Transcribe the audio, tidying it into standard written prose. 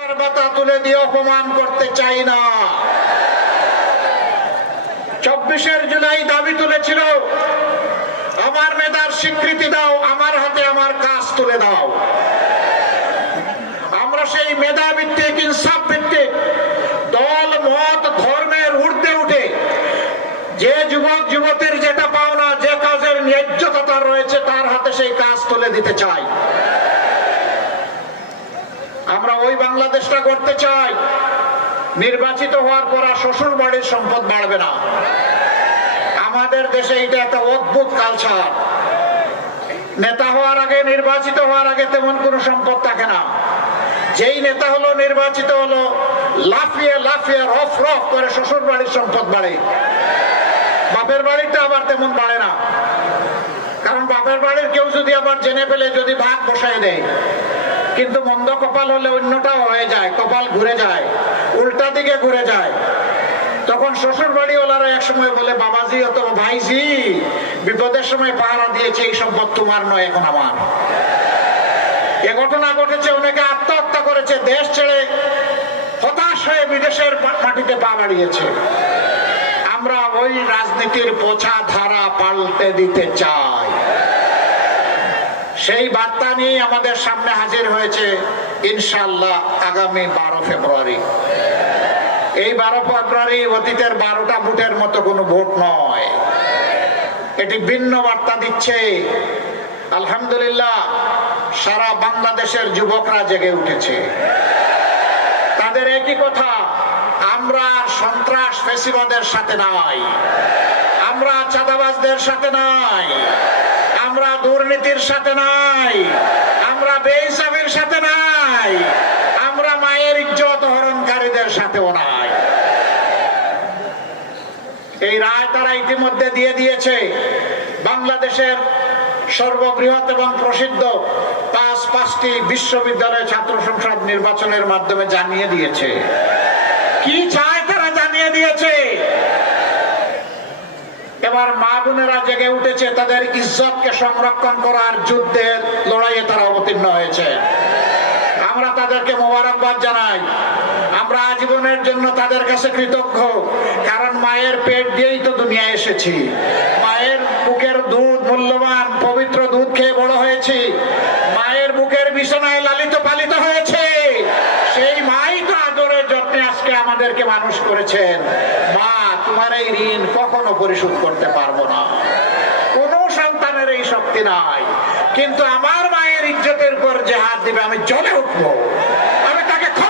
বাতা তুলে দিয়ে অপমান করতে চাই না। 24 জুলাই দাবি তুলেছিল, আমার মেধার স্বীকৃতি দাও, আমার হাতে আমার কাজ তুলে দাও। আমরা সেই মেধা ভিত্তিক, ইনসাফ ভিত্তিক, দল মত ধর্মের ঊর্ধ্বে উঠে যে যুবক যুবতীর যেটা পাওনা, যে কাজের ন্যায্যতা রয়েছে, তার হাতে সেই কাজ তুলে দিতে চাই। আমরা ওই বাংলাদেশটা করতে চাই, নির্বাচিত হওয়ার পর আর শ্বশুর বাড়ির সম্পদ বাড়বে না। আমাদের দেশে এটা একটা অদ্ভুত কালচার। নেতা হওয়ার আগে, নির্বাচিত হওয়ার আগে তেমন কোনো সম্পদ থাকে না। যেই নেতা হলো, নির্বাচিত হলো, লাফিয়ে লাফিয়ে রফ রফ করে শ্বশুর বাড়ির সম্পদ বাড়ে। বাপের বাড়িটা আবার তেমন বাড়ে না, কারণ বাপের বাড়ির কেউ যদি আবার জেনে ফেলে, যদি ভাগ বসায় দেয়, কিন্তু মন্দ কপাল হলে অন্যটাও হয়ে যায়, কপাল ঘুরে যায়, উল্টা দিকে ঘুরে যায়। তখন শ্বশুর বাড়ি ওলারা এক সময় বলে, বাবাজি অথবা ভাইজি, বিপদের সময় পাহারা দিয়েছে, এই সম্পদ তোমার নয়, এখন আমার। এ ঘটনা ঘটেছে, অনেকে আত্মহত্যা করেছে, দেশ ছেড়ে হতাশ হয়ে বিদেশের মাটিতে পা বাড়িয়েছে। আমরা ওই রাজনীতির পচা ধারা পাল্টে দিতে চাই। সেই বার্তা নিয়ে আমাদের সামনে হাজির হয়েছে ইনশাআল্লাহ আগামী 12 ফেব্রুয়ারি। এই 12 ফেব্রুয়ারি অতীতের 12টা ভোটের মতো কোনো ভোট নয়, এটি ভিন্ন বার্তা দিচ্ছে। আলহামদুলিল্লাহ, সারা বাংলাদেশের যুবকরা জেগে উঠেছে। তাদের একই কথা, আমরা সন্ত্রাস ফ্যাসিবাদের সাথে নাই, আমরা চাঁদাবাজদের সাথে নাই, আমরা দুর্নীতির সাথে নাই, আমরা বেইনসাফির সাথে নাই, আমরা মায়ের ইজ্জত হরণকারীদের সাথেও নাই। এই রায় তারা ইতিমধ্যে দিয়ে দিয়েছে। বাংলাদেশের সর্ববৃহৎ এবং প্রসিদ্ধ পাঁচটি বিশ্ববিদ্যালয় ছাত্র সংসদ নির্বাচনের মাধ্যমে জানিয়ে দিয়েছে। কি চায় তারা জানিয়ে দিয়েছে। এবার মা বোনেরা জেগে উঠেছে, তাদের ইজ্জতকে সংরক্ষণ করার যুদ্ধের লড়াইয়ে তারা অবতীর্ণ হয়েছে। আমরা তাদেরকে মোবারকবাদ জানাই। আমরা আজীবনের জন্য তাদের কাছে কৃতজ্ঞ, কারণ মায়ের পেট দিয়েই তো দুনিয়ায় এসেছি। মায়ের বুকের দুধ, মূল্যবান পবিত্র দুধ খেয়ে বড় হয়েছি। মায়ের বুকের বিছানায় লালিত পালিত হয়েছে। সেই মাই তো আদরে যত্নে আজকে আমাদেরকে মানুষ করেছেন। মা, তোমার এই ঋণ কখনো পরিশোধ করতে পারবো না, কোন সন্তানের এই শক্তি নাই। কিন্তু আমার মায়ের ইজ্জতের উপর যে হাত দিবে, আমি জ্বলে উঠবো।